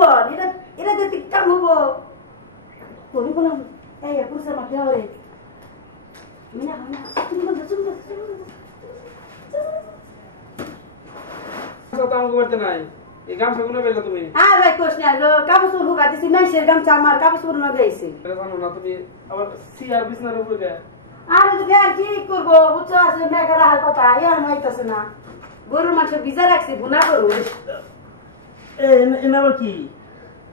শিকল এটা দিয়ে কাম হবো বলি বললাম এই পুরুষের মাঠে হবে মিনা হয় না তুমি বলছো তুমি আমাকে করতে নাই এই গামছা কোনে পেলে তুমি ভাই কোশ না কাপড় চোপড় হুকা দিছি নাইসের গামছা আমার কাপড় চোপড় না গাইছে জানো না তুমি আবার সিআর বিছনার উপরে গে আরে তো ফের কি করবো বুঝছো আছে মেঘা রাহার কথা ইয়ার মাইতাছে না গরুর মাংস ভিজা রাখছি ভুনা করু এনা আবার কি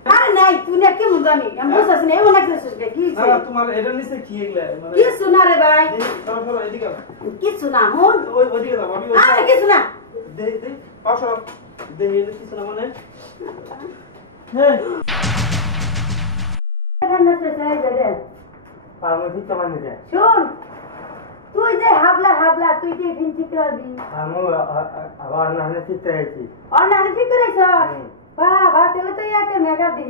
আরে নাই তুই না কেমন জানি আমি বুঝাছি না এমন একটা সুস্কে কি না তোমার এটার নিচে কি এগুলা মানে কিছু না রে ভাই সরো এদিকে কিছু না হন ওইদিকে দাও আমি আরে কিছু না দে পাশো দে কিছু না মানে হ্যাঁ এখানে সে রে পারমে ঠিক মানে দে শুন তুই যে হাবলা তুই কি ভিন ঠিক করবি আমি আবার না হলে ঠিক চাইছি না ঠিক করেছ বাবা তাহলে তো একটা মেগা দি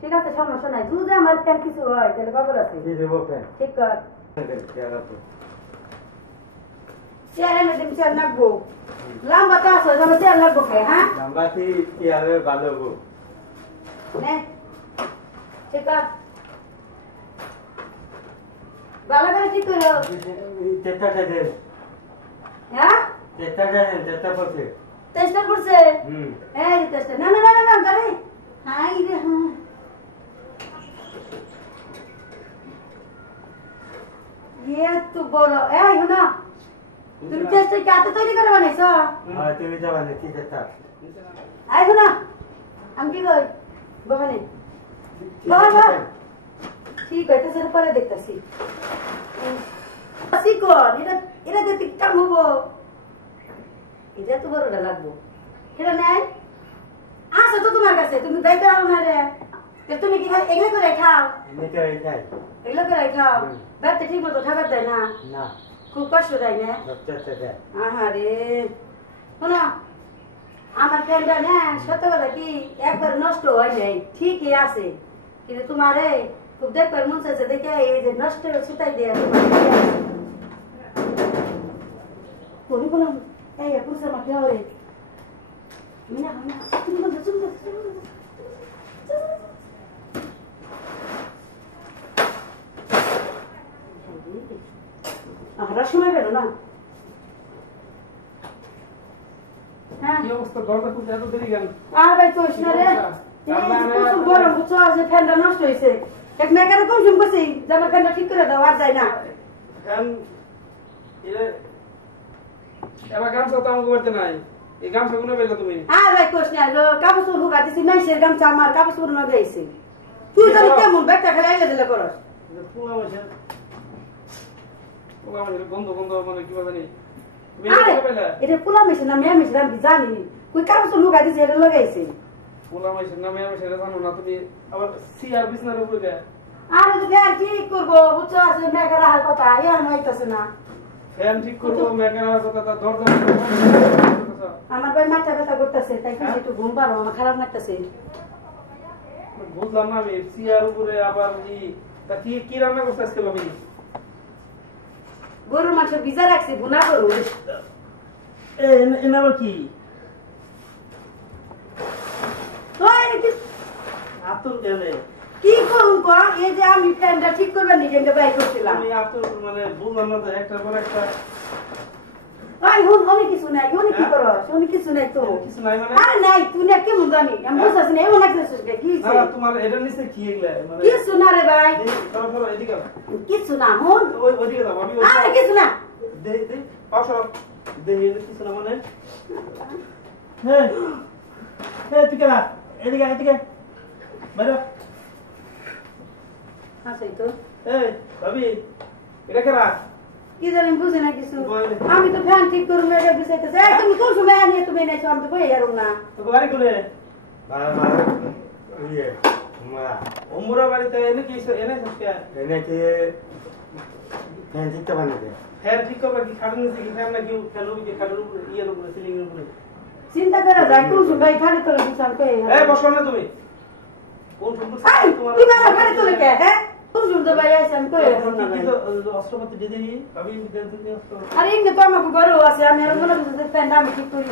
ঠিক আছে সমস্যা নাই তুই যে আমার কেন কিছু হয় তাহলে খবর আছে দি দেব কেন ঠিক কর চেয়ারে মেদিন চেয়ার নাকবো লম্বা তো আসো যেন চেয়ার লাগবো কে হ্যাঁ লম্বাতি চেয়ারে ভালো গো নে ঠিক কর ভালো করে ঠিক করো চেষ্টাটা দে হ্যাঁ চেষ্টা করছে চেষ্টা করছে এই চেষ্টা না করে হাই রে হ্যাঁ ये तो बोलो ए ना तुम टेस्ट क्या तो तैयारी करे बनाइছো हां তুমি যা বানাইছি চেষ্টা আই না আমি কি কই বহানে বাবা ঠিক আছে সেটা পরে দেখতাছি আসি কোন এটা দেখতে কাম হবো এটা তো বড়টা লাগবো এটা নাই আসো তো তোমার কাছে তুমি দাই দাও না রে তুমি কি এগুলো করে খাও এগুলো করে খাও বাড়িতে ঠিক মতো খাবার দেয় না না খুব কষ্ট দেয় না আহারে শোনো আমার ফ্রেন্ডটা না সত্য কথা কি একবার নষ্ট হয় নাই ঠিকই আছে কিন্তু তোমারে খুব দেখবার মন চাইছে দেখে এই যে নষ্ট ছুটাই দিয়ে বলি বললাম এই পুরুষের মাঠে হবে মিনা হয় না তুমি বলছো তুমি হাঁটার সময় বেরো না হ্যাঁ কি অবস্থা দরজা খুলতে এত দেরি কেন আর ভাই কইস না রে প্রচুর গরম বুঝছো যে ফ্যানটা নষ্ট হয়েছে এক মেকারে কম শুন করছি যে আমার ফ্যানটা ঠিক করে দাও আর যায় না ফ্যান এবার গামছা তো আমাকে করতে নাই এই গামছা কোনে পেলে তুমি আর ভাই কইস না কাপড় চোপড় হুকা দিছি নাইসের গামছা আমার কাপড় চোপড় না গাইছে তুই জানি কেমন ব্যাগটা খেলে আইলে দিলে করস পোলা মাছের গন্ধ মানে কি জানি এটা পোলা মেশে না মেয়ে মেশে আমি জানি কই কাপড় চোপড় হুকা দিছি এটা লাগাইছে পোলা মাছের না মেয়ে মাছের জানো না তুমি আবার সিআর বিছনার উপরে গে আর তো ফের কি করবো বুঝছো আছে মেঘা রাহার কথা ইয়ার মাইতাছে না ফ্যান ঠিক করবো মেকার কথা তা দরজা আমার ভাই মাথা ব্যথা করতেছে তাই একটু ঘুম পারো আমার খারাপ লাগতেছে বুঝলাম না আমি সিআর উপরে আবার তা কি রান্না করতে আজকে ভাবি গরুর মাংস ভিজা রাখছি ভুনা করু এনা আবার কি আতর গেলে কি করুন ক এই যে আমি ফ্যানটা ঠিক করবার নিকে একটা বাই করছিলাম আমি আতর মানে বুঝলাম না যে একটার পর একটা আই হুন অনেক কিছু নাই অনেক কি করস অনেক কিছু নাই তো কিছু নাই মানে আরে নাই তুই না কেমন জানি আমি বুঝাছি না এমন একটা সুস্কে কি না তোমার এটার নিচে কি এগুলা মানে কিছু না রে ভাই সরো এদিকে কিছু না হন ওইদিকে দাও আমি আরে কিছু না দে পাশো দে কিছু না মানে হ্যাঁ তুই কেনা এদিকে বাইরে আছেই তো এই ভাবি এটা কেনা কি জানি বুঝি না কিছু আমি তো ফ্যান ঠিক করব এটা বিষয়তেছে এই তুমি কোন সময় আনিয়ে তুমি নাই আমি তো বই আর না তো বাড়ি কোলে ওমরা বাড়িতে এনে কি এনে সস্কা এনে কি ফ্যান ঠিক তো বানাতে ফ্যান ঠিক করবে কি খাড়ন নিছে কি ফ্যান না কি ফ্যান কি খাড়ন ইয়ের উপরে সিলিং এর উপরে চিন্তা করা যায় কোন সময় খালি তোলে বুঝান কই এই বসো না তুমি কোন সময় তোমার তুমি আমার খালি তোলে কে হ্যাঁ কোন সময় ভাই আইছ আমি কই আর না ভাই অস্ত্রপাতি দিয়ে দিই আমি বিদেশ দিয়ে অস্ত্র আরে ইংনে তো আমাকে ঘরে আছে আমি আর মনে করতে ফ্যান আমি ঠিক করি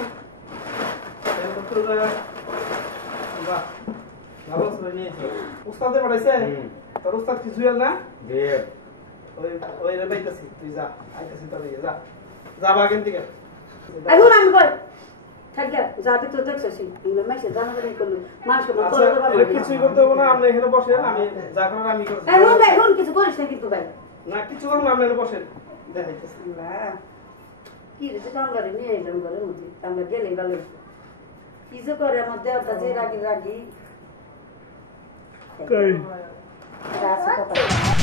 বাহ ভালো করে নিয়েছি উস্তাদে পড়াইছে তোর উস্তাদ কি জুয়েল না জি ওই রে বাইতেছি তুই যা আইতেছি তবে যা যাবা কেন থেকে এখন আমি কই থাকে যাতে তো দেখছিস এগুলো মেসে জানা করে করলো মানুষকে আচ্ছা এটা কিছুই করতে হবে না আপনি এখানে বসেন আমি যা করার আমি করছি এখন কিছু করিস না কিন্তু ভাই না কিছু করব না আপনি এখানে বসেন দেখাইতেছি না কি রে কামড়ারে নিয়ে এলাম ঘরের মধ্যে আমরা গেলে ভালো কি যে করে আমার দেওয়াটা যে রাগি তাই গাছ